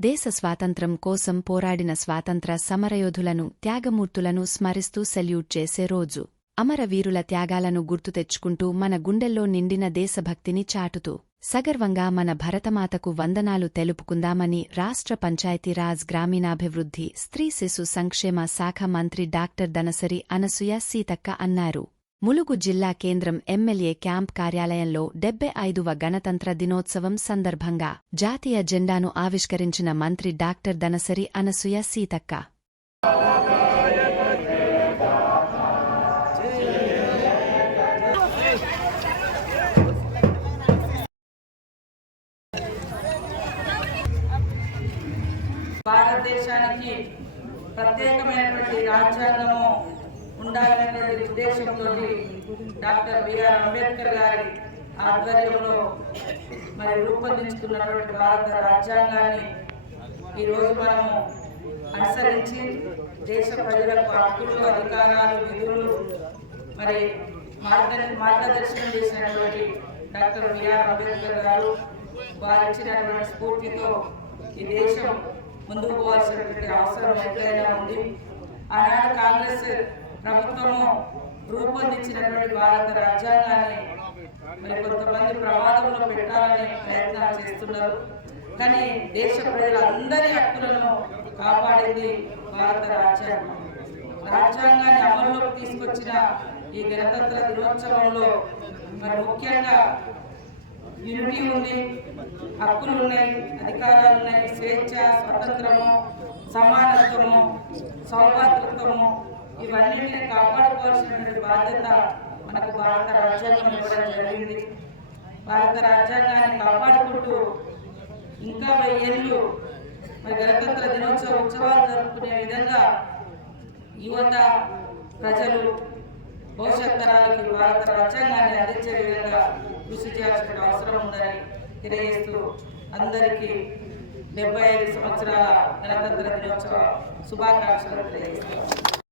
దేశ స్వాతంత్ర్యం కోసం పోరాడిన స్వాతంత్ర సమరయోధులను త్యాగమూర్తులను స్మరిస్తూ సెల్యూట్ చేసే రోజు. అమరవీరుల త్యాగాలను గుర్తు తెచ్చుకుంటూ మన గుండెల్లో నిండిన దేశభక్తిని చాటుతూ. సగర్వంగా మన భరతమాతకు వందనాలు తెలుపుకుందామని రాష్ట్ర పంచాయతీరాజ్ గ్రామీణాభివృద్ధి స్త్రీ శిశు సంక్షేమ శాఖ మంత్రి డాక్టర్ దనసరి అనసూయ సీతక్క అన్నారు. ములుగు జిల్లా కేంద్రం ఎమ్మెల్యే క్యాంప్ కార్యాలయంలో డెబ్బై ఐదువ గణతంత్ర దినోత్సవం సందర్భంగా జాతీయ జెండాను ఆవిష్కరించిన మంత్రి డాక్టర్ దనసరి అనసూయ సీతక్క. భారతదేశానికి ప్రత్యేకమైనటువంటి రాజ్యాంగము ఉండాలనేటువంటి ఉద్దేశంతో డాక్టర్ బిఆర్ అంబేద్కర్ గారి ఆధ్వర్యంలో మరి రూపొందించుకున్నటువంటి భారత రాజ్యాంగాన్ని ఈరోజు మనము అనుసరించి దేశ ప్రజలకు హక్కులు అధికారాలు విధులు మరి మార్గ మార్గదర్శనం చేసినటువంటి డాక్టర్ బిఆర్ అంబేద్కర్ గారు వారు ఇచ్చినటువంటి స్ఫూర్తితో ఈ దేశం ముందుకు పోవాల్సినటువంటి అవసరం ఎంతైనా ఉంది. ఆనాడు కాంగ్రెస్ ప్రభుత్వము రూపొందించినటువంటి భారత రాజ్యాంగాన్ని మరి కొంతమంది ప్రమాదంలో పెట్టాలని ప్రయత్నాలు చేస్తున్నారు. కానీ దేశ ప్రజలందరి హక్కులను కాపాడింది భారత రాజ్యాంగం. రాజ్యాంగాన్ని అమల్లోకి తీసుకొచ్చిన ఈ గణతంత్ర దినోత్సవంలో మరి ముఖ్యంగా యూనిటీ ఉంది హక్కులు ఉన్నాయి అధికారాలు ఉన్నాయి స్వేచ్ఛ స్వతంత్రము సమానత్వము సౌభాతృత్వము ఇవన్నీ కాపాడుకోవాల్సినటువంటి బాధ్యత మనకు భారత రాజ్యాంగం ఇవ్వడం జరిగింది. భారత రాజ్యాంగాన్ని కాపాడుకుంటూ ఇంకా వెయ్యేళ్ళు మరి గణతంత్ర దినోత్సవ ఉత్సవాలు జరుపుకునే విధంగా యువత ప్రజలు భవిష్యత్ తరాలకి భారత రాజ్యాంగాన్ని అందించే విధంగా కృషి చేయాల్సిన అవసరం ఉందని తెలియజేస్తూ అందరికీ డెబ్బై ఐదు సంవత్సరాల గణతంత్ర దినోత్సవ శుభాకాంక్షలు తెలియజేస్తున్నాను.